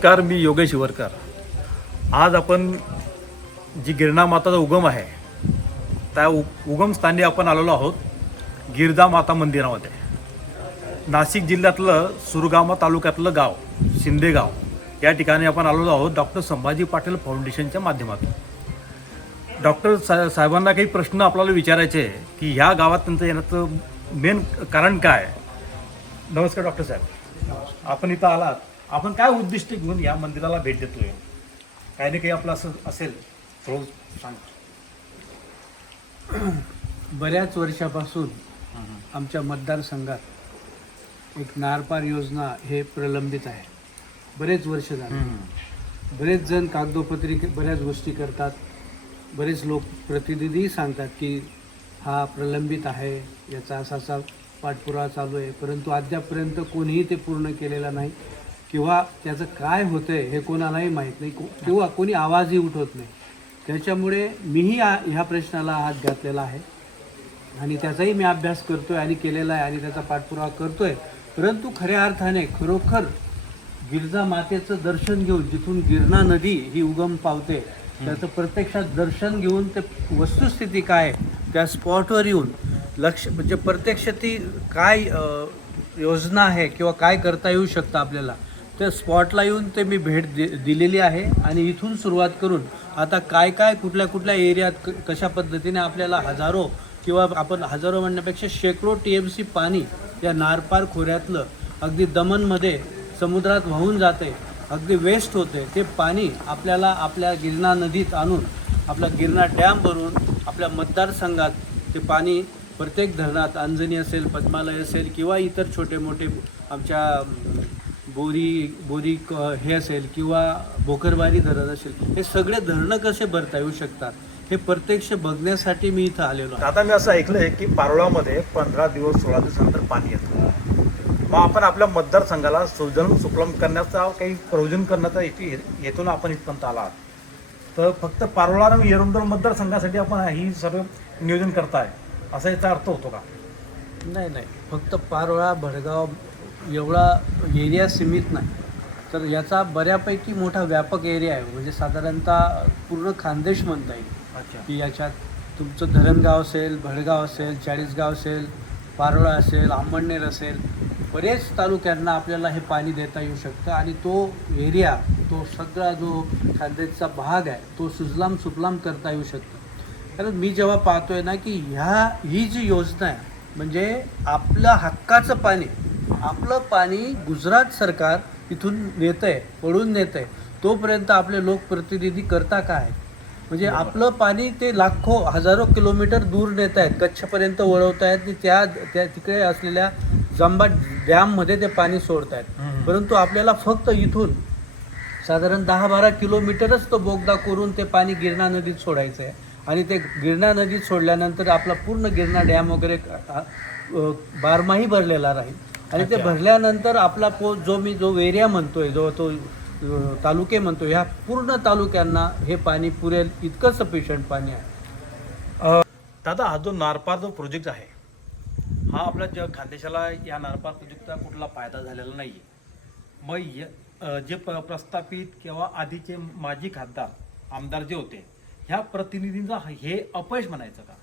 नमस्कार मी योगेश शिवरकर आज आपण जी गिरणा माताचा उगम आहे त्या उ उगमस्थानी आपण आलेलो आहोत गिरजा माता मंदिरामध्ये. नाशिक जिल्ह्यातलं सुरगामा तालुक्यातलं गाव शिंदेगाव या ठिकाणी आपण आलेलो आहोत डॉक्टर संभाजी पाटील फाउंडेशनच्या माध्यमातून. डॉक्टर सा साहेबांना काही प्रश्न आपल्याला विचारायचे की ह्या गावात त्यांचं येण्याचं मेन कारण काय? नमस्कार डॉक्टर साहेब. आपण इथं आलात. आपण काय उद्दिष्ट घेऊन या मंदिराला भेट देतोय? काही ना काही आपलं असं असेल. थोडं सांगा. बऱ्याच वर्षापासून आमच्या मतदारसंघात एक नारपार योजना हे प्रलंबित आहे. बरेच वर्ष झाले. बरेच जण कागदोपत्री बऱ्याच गोष्टी करतात. बरेच लोक प्रतिनिधी सांगतात की हा प्रलंबित आहे याचा असा असा पाठपुरावा चालू आहे. परंतु अद्यापपर्यंत कोणीही ते पूर्ण केलेलं नाही. किंवा त्याचं काय होतं आहे हे कोणालाही माहीत नाही. को- किंवा कोणी आवाजही उठवत नाही. त्याच्यामुळे मीही ह्या प्रश्नाला हात घातलेला आहे. आणि त्याचाही मी अभ्यास करतो आहे आणि केलेला आहे आणि त्याचा पाठपुरावा करतो आहे परंतु खऱ्या अर्थाने खरोखर गिरजा मातेचं दर्शन घेऊन जिथून गिरणा नदी ही उगम पावते त्याचं प्रत्यक्षात दर्शन घेऊन ते वस्तुस्थिती काय आहे, त्या स्पॉटवर येऊन लक्ष म्हणजे प्रत्यक्ष ती काय योजना आहे किंवा काय करता येऊ शकतं आपल्याला त्या स्पॉटला येऊन ते मी भेट दि दिलेली आहे आणि इथून सुरुवात करून आता काय काय कुठल्या कुठल्या एरियात क कशा पद्धतीने आपल्याला हजारो किंवा आपण हजारो म्हणण्यापेक्षा शेकडो टी एम सी पाणी या नारपार खोऱ्यातलं अगदी दमनमध्ये समुद्रात वाहून जाते अगदी वेस्ट होते ते पाणी आपल्याला आपल्या गिरणा नदीत आणून आपला गिरणा डॅम भरून आपल्या मतदारसंघात ते पाणी प्रत्येक धरणात अंजनी असेल पद्मालय असेल किंवा इतर छोटे मोठे आमच्या बोरी बोरी क- हे असेल किंवा भोकरबारी धरण असेल हे सगळे धरणं कसे भरता येऊ शकतात? हे प्रत्यक्ष बघण्यासाठी मी इथं आलेलो आहे. आता मी असं ऐकलंय की पारोळामध्ये पंधरा दिवस सोळा दिवसानंतर पाणी येतं. मग आपण आपल्या मतदारसंघाला सुजन सुफलम करण्याचा काही प्रयोजन करण्याचा इथे येथून आपण इथपर्यंत आला आहात. तर फक्त पारोळा आणि येरुंदर मतदारसंघासाठी आपण ही सर्व नियोजन करताय. असा याचा अर्थ होतो का? नाही नाही. फक्त पारोळा भडगाव एवढा एरिया सीमित नाही. तर याचा बऱ्यापैकी मोठा व्यापक एरिया आहे. म्हणजे साधारणतः पूर्ण खानदेश म्हणता येईल. अच्छा. की याच्यात तुमचं धरणगाव असेल भडगाव असेल चाळीसगाव असेल पारोळा असेल आंबणनेर असेल बरेच तालुक्यांना आपल्याला हे पाणी देता येऊ शकतं. आणि तो एरिया तो सगळा जो खानदेशचा भाग आहे तो सुजलाम सुफलाम करता येऊ शकतो. कारण मी जेव्हा पाहतोय ना की ह्या ही जी योजना आहे म्हणजे आपलं हक्काचं पाणी आपलं पाणी गुजरात सरकार इथून नेत आहे पडून नेत आहे तोपर्यंत आपले लोकप्रतिनिधी करता काय? म्हणजे आपलं पाणी ते लाखो हजारो किलोमीटर दूर नेत आहेत कच्छपर्यंत वळवत आहेत आणि त्या त्या तिकडे असलेल्या जांबा डॅममध्ये ते पाणी सोडत आहेत. परंतु आपल्याला फक्त इथून साधारण दहा बारा किलोमीटरच तो बोगदा करून ते पाणी गिरणा नदीत सोडायचं आहे आणि ते गिरणा नदीत सोडल्यानंतर आपला पूर्ण गिरणा डॅम वगैरे बारमाही भरलेला राहील. आणि ते. भरल्यानंतर आपला पो जो मी जो एरिया म्हणतोय जो तो तालुके म्हणतो ह्या पूर्ण तालुक्यांना हे पाणी पुरेल इतकं सफिशियंट पाणी आहे. दादा हा जो नारपार जो प्रोजेक्ट आहे हा आपल्या ज खानदेशाला या नारपार प्रोजेक्टचा कुठला फायदा झालेला नाही आहे मग जे प्रस्थापित किंवा आधीचे माजी खासदार आमदार जे होते ह्या प्रतिनिधींचा हे अपयश म्हणायचं का?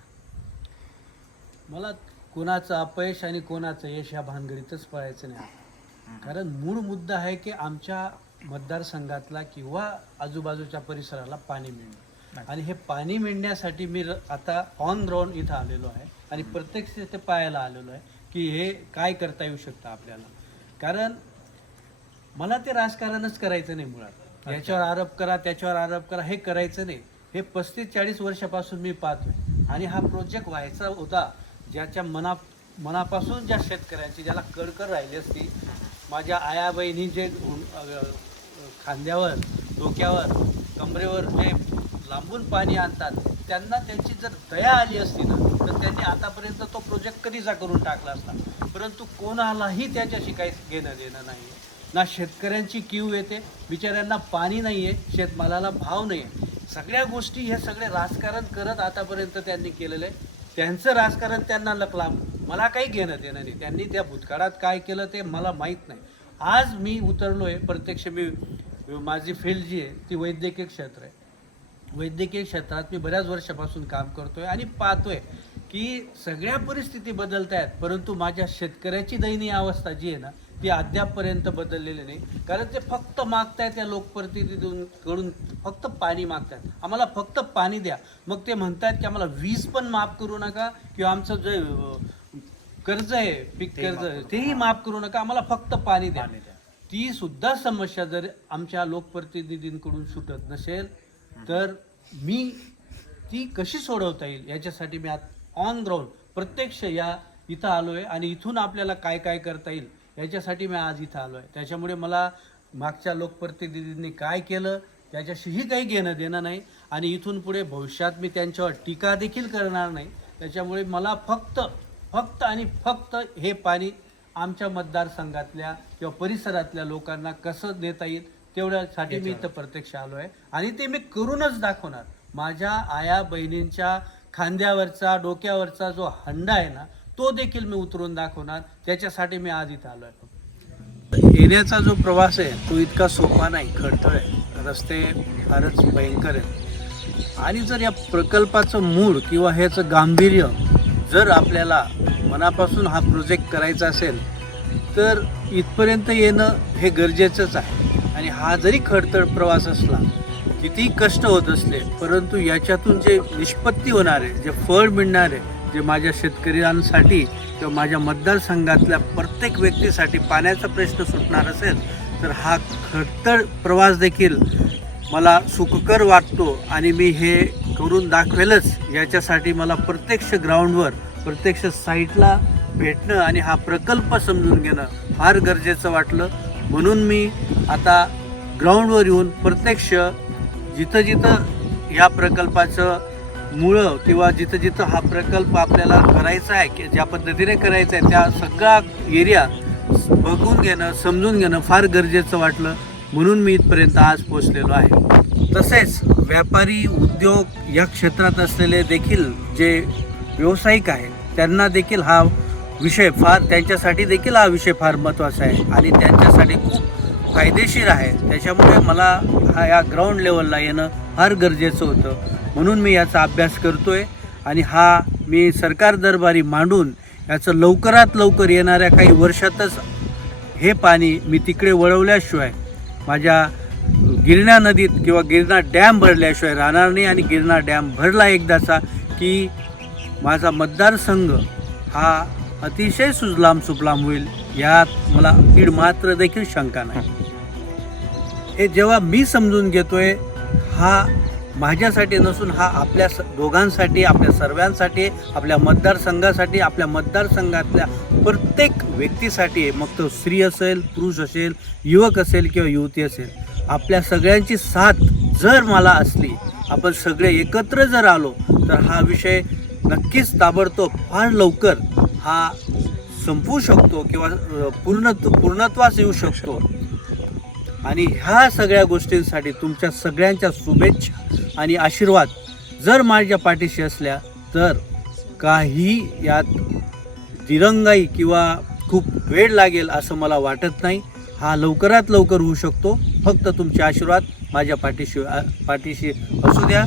मला कोणाचं अपयश आणि कोणाचं यश या भानगडीतच पळायचं नाही. कारण मूळ मुद्दा आहे की आमच्या मतदारसंघातला किंवा आजूबाजूच्या परिसराला पाणी मिळणं. आणि हे पाणी मिळण्यासाठी मी आता ऑन ग्राउंड इथं आलेलो आहे. आणि प्रत्यक्ष ते पाहायला आलेलो आहे की हे काय करता येऊ शकतं आपल्याला. कारण मला ते राजकारणच करायचं नाही मुळात. याच्यावर आरोप करा त्याच्यावर आरोप करा हे करायचं नाही. हे पस्तीस चाळीस वर्षापासून मी पाहतोय. आणि हा प्रोजेक्ट व्हायचा होता. ज्याच्या मना मनापासून ज्या शेतकऱ्यांची ज्याला कडकड राहिली असती माझ्या आया बहिणी जे खांद्यावर डोक्यावर कमरेवर जे लांबून पाणी आणतात त्यांना त्यांची जर दया आली असती ना तर त्यांनी आतापर्यंत तो प्रोजेक्ट कधीचा करून टाकला असता? परंतु कोणालाही त्याच्याशी काही घेणं देणं नाही ना शेतकऱ्यांची क्यू येते बिचाऱ्यांना पाणी नाही आहे शेतमालाला भाव नाही आहे सगळ्या गोष्टी हे सगळे राजकारण करत आतापर्यंत त्यांनी केलेलं आहे. त्यांचं राजकारण त्यांना लकला मला काही घेणं देणं नाही. त्यांनी त्या भूतकाळात काय केलं ते मला माहीत नाही. आज मी उतरलो आहे प्रत्यक्ष मी माझी फील्ड जी आहे ती वैद्यकीय क्षेत्र आहे. वैद्यकीय क्षेत्रात मी बऱ्याच वर्षापासून काम करतो आहे आणि पाहतो आहे की सगळ्या परिस्थिती बदलत आहेत परंतु माझ्या शेतकऱ्याची दयनीय अवस्था जी आहे ना ती अद्यापपर्यंत बदललेली नाही. कारण ते फक्त मागतायत त्या लोकप्रतिनिधीकडून फक्त पाणी मागतात आम्हाला फक्त पाणी द्या. मग ते म्हणतात की आम्हाला वीज पण माफ करू नका किंवा आमचं जे कर्ज आहे पीक कर्ज तेही माफ करू नका आम्हाला फक्त पाणी द्या. पाणी द्या. ती सुद्धा समस्या जर आमच्या लोकप्रतिनिधींकडून सुटत नसेल तर मी ती कशी सोडवता येईल? याच्यासाठी मी आज ऑन ग्राउंड प्रत्यक्ष या इथं आलो आहे आणि इथून आपल्याला काय काय करता येईल याच्यासाठी मी आज इथं आलो आहे त्याच्यामुळे मला मागच्या लोकप्रतिनिधींनी काय केलं त्याच्याशीही काही घेणं देणं नाही आणि इथून पुढे भविष्यात मी त्यांच्यावर टीका देखील करणार नाही. त्याच्यामुळे मला फक्त फक्त आणि फक्त हे पाणी आमच्या मतदारसंघातल्या किंवा परिसरातल्या लोकांना कसं देता येईल तेवढ्यासाठी मी इथं प्रत्यक्ष आलो आहे आणि ते मी करूनच दाखवणार. माझ्या आया बहिणींच्या खांद्यावरचा डोक्यावरचा जो हंडा आहे ना तो देखील मी उतरून दाखवणार. त्याच्यासाठी मी आज इथं आलो आहे येण्याचा जो प्रवास आहे तो इतका सोपा नाही खडतळ आहे. रस्ते फारच भयंकर आहे आणि जर या प्रकल्पाचं मूळ किंवा ह्याचं गांभीर्य जर आपल्याला मनापासून हा प्रोजेक्ट करायचा असेल तर इथपर्यंत येणं हे गरजेचंच आहे. आणि हा जरी खडतळ प्रवास असला किती कष्ट होत असले परंतु याच्यातून जे निष्पत्ती होणार आहे जे फळ मिळणार आहे जे माझ्या शेतकऱ्यांसाठी किंवा माझ्या मतदारसंघातल्या प्रत्येक व्यक्तीसाठी पाण्याचा प्रश्न सुटणार असेल तर हा खडतळ प्रवास देखील मला सुखकर वाटतो आणि मी हे करून दाखवेलच. याच्यासाठी मला प्रत्यक्ष ग्राउंडवर प्रत्यक्ष साईटला भेटणं आणि हा प्रकल्प समजून घेणं फार गरजेचं वाटलं. म्हणून मी आता ग्राउंडवर येऊन प्रत्यक्ष जिथं जिथं ह्या प्रकल्पाचं मुळं किंवा जिथं जिथं हा प्रकल्प आपल्याला करायचा आहे की ज्या पद्धतीने करायचा आहे त्या सगळा एरिया बघून घेणं समजून घेणं फार गरजेचं वाटलं. म्हणून मी इथपर्यंत आज पोचलेलो आहे. तसेच व्यापारी उद्योग या क्षेत्रात असलेले देखील जे व्यावसायिक आहेत त्यांना देखील हा विषय फार त्यांच्यासाठी देखील हा विषय फार महत्त्वाचा आहे. आणि त्यांच्यासाठी खूप फायदेशीर आहे. त्याच्यामुळे मला हा या ग्राउंड लेवलला येणं फार गरजेचं होतं. म्हणून मी याचा अभ्यास करतो आहे आणि हा मी सरकार दरबारी मांडून याचं लवकरात लवकर येणाऱ्या काही वर्षातच हे पाणी मी तिकडे वळवल्याशिवाय माझ्या गिरणा नदीत किंवा गिरणा डॅम भरल्याशिवाय राहणार नाही आणि गिरणा डॅम भरला एकदाचा की माझा मतदारसंघ हा अतिशय सुजलाम सुफलाम होईल यात मला कीड मात्र देखील शंका नाही. हे जेव्हा मी समजून घेतोय हा माझ्यासाठी नसून हा आपल्या स दोघांसाठी आपल्या सर्वांसाठी आपल्या मतदारसंघासाठी आपल्या मतदारसंघातल्या प्रत्येक व्यक्तीसाठी आहे मग तो स्त्री असेल पुरुष असेल युवक असेल किंवा युवती असेल आपल्या सगळ्यांची साथ जर मला असली आपण सगळे एकत्र जर आलो तर हा विषय नक्कीच ताबडतोब फार लवकर हा संपवू शकतो किंवा पूर्ण पूर्णत्वास येऊ शकतो. आणि ह्या सगळ्या गोष्टींसाठी तुमच्या सगळ्यांच्या शुभेच्छा आणि आशीर्वाद जर माझ्या पाठीशी असल्या तर काही यात दिरंगाई किंवा खूप वेळ लागेल असं मला वाटत नाही. हा लवकरात लवकर होऊ शकतो. फक्त तुमचे आशीर्वाद माझ्या पाठीशी पाठीशी असू द्या.